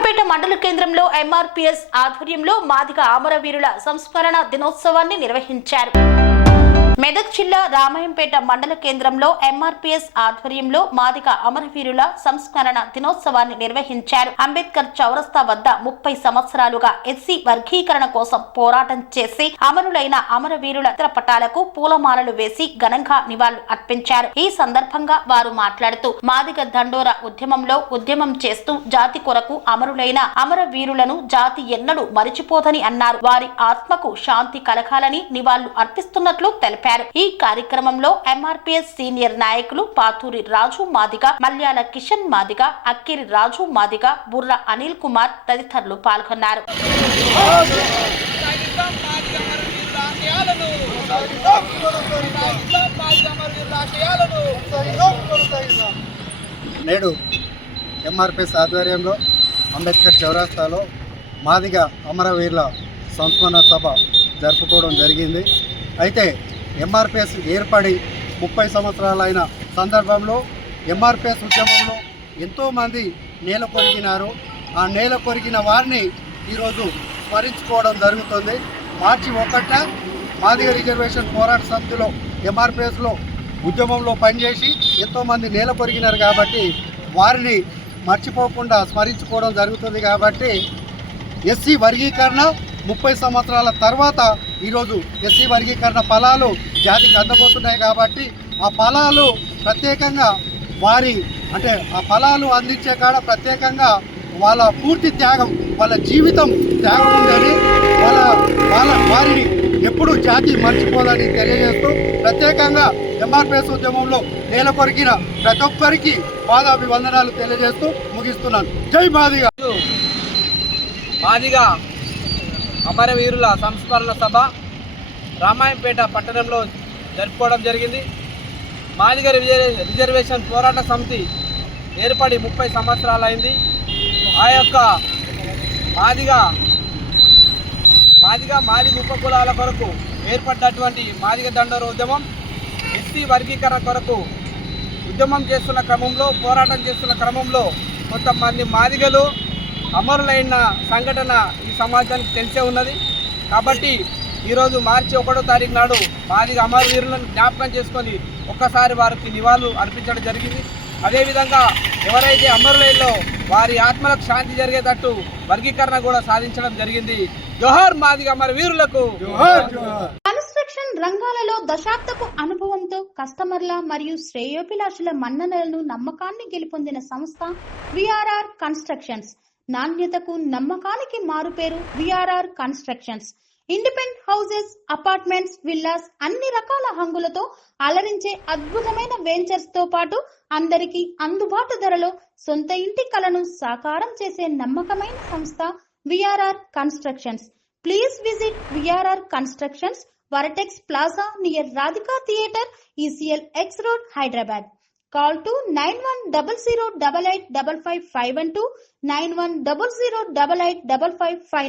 రామాయంపేట మండల కేంద్రంలో ఎంఆర్పీఎస్ ఆధ్వర్యంలో మాదిగ అమరవీరుల సంస్మరణ దినోత్సవాన్ని నిర్వహించారు. మెదక్ జిల్లా రామాయంపేట మండల కేంద్రంలో ఎంఆర్పీఎస్ ఆధ్వర్యంలో మాదిగ అమరవీరుల సంస్మరణ దినోత్సవాన్ని నిర్వహించారు. అంబేద్కర్ చౌరస్తా వద్ద 30 సంవత్సరాలుగా ఎస్సీ వర్గీకరణ కోసం పోరాటం చేసి అమరులైన అమరవీరుల చిత్రపటాలకు పూలమాలలు వేసి ఘనంగా నివాళులు అర్పించారు. ఈ సందర్భంగా వారు మాట్లాడుతూ మాదిగ దండోర ఉద్యమం చేస్తూ జాతి కొరకు అమరులైన అమరవీరులను జాతి ఎన్నడూ మరిచిపోదని అన్నారు. వారి ఆత్మకు శాంతి కలగాలని నివాళులు అర్పిస్తున్నట్లు తెలిపారు. ఈ కార్యక్రమంలో ఎంఆర్పీఎస్ సీనియర్ నాయకులు పాతూరి రాజు మాదిగ, మల్యాల కిషన్ మాదిగ, అక్కిరి రాజు మాదిగ, బుర్ర అనిల్ కుమార్ తదితరులు పాల్గొన్నారు. నేడు ఎంఆర్పీఎస్ ఆధ్వర్యంలో అంబేద్కర్ చౌరస్తాలో మాదిగ అమరవీరుల సంస్మరణ సభ జరుపుకోవడం జరిగింది. అయితే ఎంఆర్పీఎస్ ఏర్పడి 30 సంవత్సరాలైన సందర్భంలో ఎంఆర్పీఎస్ ఉద్యమంలో ఎంతోమంది నేల కొరిగినారు. ఆ నేల కొరిగిన వారిని ఈరోజు స్మరించుకోవడం జరుగుతుంది. మార్చి 1న మాదిగ రిజర్వేషన్ పోరాట సమితిలో ఎంఆర్పీఎస్లో ఉద్యమంలో పనిచేసి ఎంతోమంది నేల కొరిగినారు కాబట్టి వారిని మర్చిపోకుండా స్మరించుకోవడం జరుగుతుంది. కాబట్టి ఎస్సీ వర్గీకరణ 30 సంవత్సరాల తర్వాత ఈరోజు ఎస్సీ వర్గీకరణ ఫలాలు జాతికి అందబోతున్నాయి. కాబట్టి ఆ ఫలాలు ప్రత్యేకంగా ఆ ఫలాలు అందించే కాడ ప్రత్యేకంగా వాళ్ళ పూర్తి త్యాగం, వాళ్ళ జీవితం త్యాగం ఉందని వారిని ఎప్పుడు జాతి మర్చిపోదని తెలియజేస్తూ ప్రత్యేకంగా ఎంఆర్పీఎస్ ఉద్యమంలో నేల కొరికిన ప్రతి ఒక్కరికి పాదాభివందనాలు తెలియజేస్తూ ముగిస్తున్నాను. జై మాదిగ. మాదిగ అమరవీరుల సంస్మరణ సభ రామాయంపేట పట్టణంలో జరుపుకోవడం జరిగింది. మాదిగ రిజర్వేషన్ పోరాట సమితి ఏర్పడి 30 సంవత్సరాలైంది. ఆ యొక్క మాదిగ ఉపకులాల కొరకు ఏర్పడినటువంటి మాదిగ దండోర ఉద్యమం ఎస్సీ వర్గీకరణ కొరకు ఉద్యమం చేస్తున్న క్రమంలో, పోరాటం చేస్తున్న క్రమంలో కొంతమంది మాదిగలు అమరులైన సంఘటన ఈ సమాజానికి తెలిసే ఉన్నది. కాబట్టి ఈరోజు మార్చి 1వ తారీఖు నాడు మాదిగ అమరవీరులను జ్ఞాపకం చేసుకొని ఒక్కసారి వారికి నివాళులు అర్పించడం జరిగింది. అదేవిధంగా ఎవరైతే అమరులైనో వారి ఆత్మలకు శాంతి జరిగేటట్టు వర్గీకరణ కూడా సాధించడం జరిగింది. జోహార్ మాదిగ అమరవీరులకు. కన్స్ట్రక్షన్ రంగాలలో దశాబ్దపు అనుభవంతో కస్టమర్ల మరియు శ్రేయోభిలాషుల మన్ననలను, నమ్మకాన్ని గెలుపొందిన సంస్థ విఆర్ఆర్ కన్స్ట్రక్షన్స్. నాణ్యతకు, నమ్మకానికి మారుపేరు VRR constructions. Independent houses, apartments, villas అన్ని రకాల హంగులతో అలరించే అద్భుతమైన వెంచర్స్ తో పాటు అందరికీ అందుబాటు ధరలో సొంత ఇంటి కలను సాకారం చేసే నమ్మకమైన సంస్థ VRR constructions. Please visit VRR constructions, వరటెక్స్ plaza near Radhika theatre, ECL X Road, Hyderabad. Call to 9100885551 9100885559.